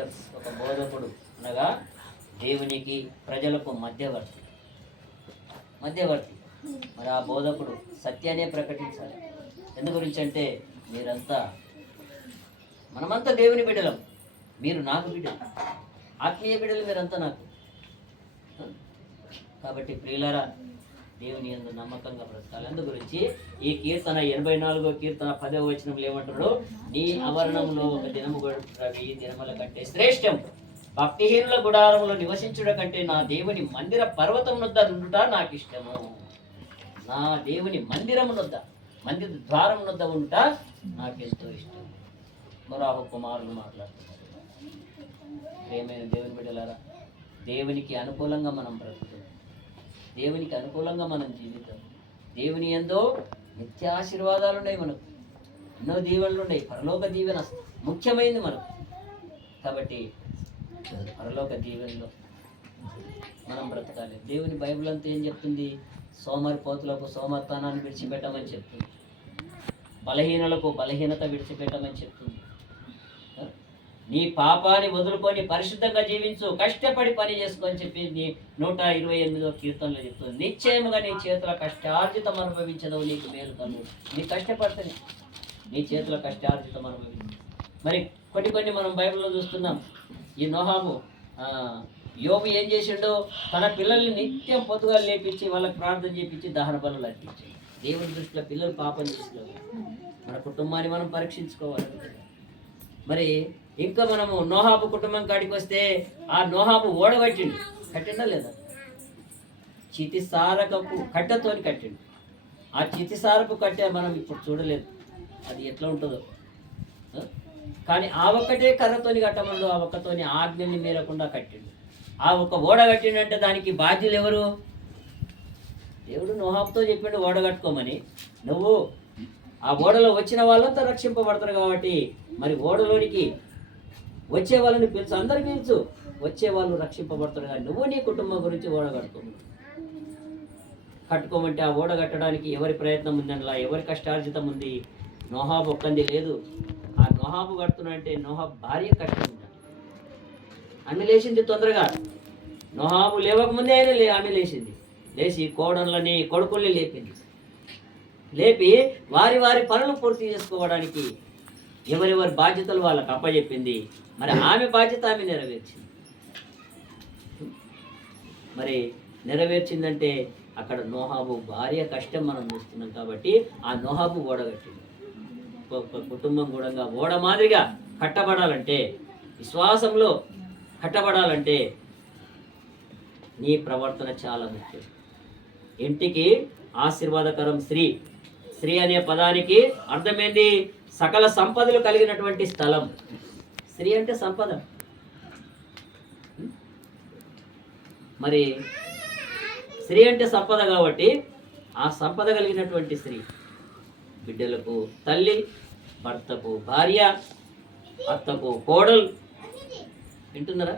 ఒక బోధకుడు అనగా దేవునికి ప్రజలకు మధ్యవర్తి. మరి ఆ బోధకుడు సత్యాన్ని ప్రకటించాలి. ఎందు గురించి అంటే మనమంతా దేవుని బిడ్డలం. మీరు నాకు బిడ్డలు, ఆత్మీయ బిడ్డలు మీరంతా నాకు. కాబట్టి ప్రియులారా, దేవుని యందు నమ్మకంగా బ్రతకాలి. అందు గురించి ఈ కీర్తన 84వ కీర్తన 10వ వచనంలో ఏమంటున్నాడు? నీ ఆవరణంలో ఒక దినము గడుపుట 1000 దినముల కంటే శ్రేష్టం. భక్తిహీనుల గుడారంలో నివసించుట కంటే నా దేవుని మందిర పర్వతం వద్ద ఉండుట నాకు ఇష్టము. నా దేవుని మందిర ద్వారం వద్ద ఉండుట నాకెంతో ఇష్టం. మరొక కుమారులు మాట్లాడుతున్నారు. ప్రేమైన దేవుని బిడ్డలారా, దేవునికి అనుకూలంగా మనం బ్రతుకుతాం, దేవునికి అనుకూలంగా మనం జీవితం. దేవుని యందు నిత్యాశీర్వాదాలు ఉన్నాయి, మనకు ఎన్నో దీవెనలు ఉన్నాయి. పరలోక దీవెన ముఖ్యమైనది మనకు. కాబట్టి పరలోక దీవెనలో మనం బ్రతకాలి. దేవుని బైబిల్ అంతా ఏం చెప్తుంది? సోమరిపోతులకు సోమర్తనాన్ని విడిచిపెట్టమని చెప్తుంది, బలహీనలకు బలహీనత విడిచిపెట్టమని చెప్తుంది. నీ పాపాన్ని వదులుకొని పరిశుద్ధంగా జీవించు, కష్టపడి పని చేసుకొని చెప్పి 128వ కీర్తనలో చెప్తుంది. నిశ్చయముగా నీ చేతుల కష్టార్జితం అనుభవించదవు, నీకు మేలు కలుగు. నీ కష్టపడితే నీ చేతుల కష్టార్జితం అనుభవించు. మరి కొన్ని మనం బైబిల్లో చూస్తున్నాం. ఈ నోహాము యోబు ఏం చేసిండో, తన పిల్లల్ని నిత్యం పొద్దుగా లేపించి వాళ్ళకి ప్రార్థన చేపించి దహన బలులు అర్పించి, దేవుని దృష్టిలో పిల్లలు పాపం చేసినారు. మన కుటుంబాన్ని మనం పరీక్షించుకోవాలి. మరి ఇంకా మనము నోహాబు కుటుంబం కాడికి వస్తే, ఆ నోహాబు ఓడగట్టిండు. కట్టిండా లేదా? చితిసారకపు కట్టతోని కట్టిండు. ఆ చితిసారపు కట్టే మనం ఇప్పుడు చూడలేదు, అది ఎట్లా ఉంటుందో. కానీ ఆ ఒక్కటే కర్రతోని కట్టమన్నాడు, ఆ ఒక్కతోని ఆజ్ఞల్ని మీరకుండా కట్టిండు. ఆ ఒక్క ఓడ కట్టిండంటే దానికి బాధ్యులు ఎవరు? దేవుడు నోహాబుతో చెప్పిండు ఓడ కట్టుకోమని. నువ్వు ఆ ఓడలో వచ్చిన వాళ్ళంతా రక్షింపబడతారు కాబట్టి మరి ఓడలోనికి వచ్చే వాళ్ళని పిలుచు, అందరికి పిలుచు, వచ్చే వాళ్ళు రక్షింపబడతారు. కానీ నువ్వు నీ కుటుంబం గురించి ఓడ కట్టుకోమంటే ఆ ఓడ కట్టడానికి ఎవరి ప్రయత్నం ఉందనలా, ఎవరి కష్టార్జితం ఉంది? నోహాబు ఒక్కంది లేదు. ఆ నోహాబు కడుతున్నంటే నోహాబు భార్య కష్టం ఉంది. ఆమె లేచింది తొందరగా. నోహాబు లేవకముందే ఆమె లేచి కోడళ్ళని కొడుకుల్ని లేపి వారి పనులు పూర్తి చేసుకోవడానికి ఎవరెవరి బాధ్యతలు వాళ్ళకి అప్పచెప్పింది. మరి ఆమె బాధ్యత ఆమె నెరవేర్చింది. మరి నెరవేర్చిందంటే అక్కడ నోహాబు భార్య కష్టం మనం చూస్తున్నాం. కాబట్టి ఆ నోహాబు ఓడగట్టింది. కుటుంబం కూడా ఓడ మాదిరిగా కట్టబడాలంటే, విశ్వాసంలో కట్టబడాలంటే నీ ప్రవర్తన చాలా ముఖ్యం. ఇంటికి ఆశీర్వాదకరం స్త్రీ అనే పదానికి అర్థమైంది సకల సంపదలు కలిగినటువంటి స్థలం. స్త్రీ అంటే సంపద. మరి స్త్రీ అంటే సంపద కాబట్టి ఆ సంపద కలిగినటువంటి స్త్రీ బిడ్డలకు తల్లి, భర్తకు భార్య, అత్తకు కోడలు. వింటున్నారా?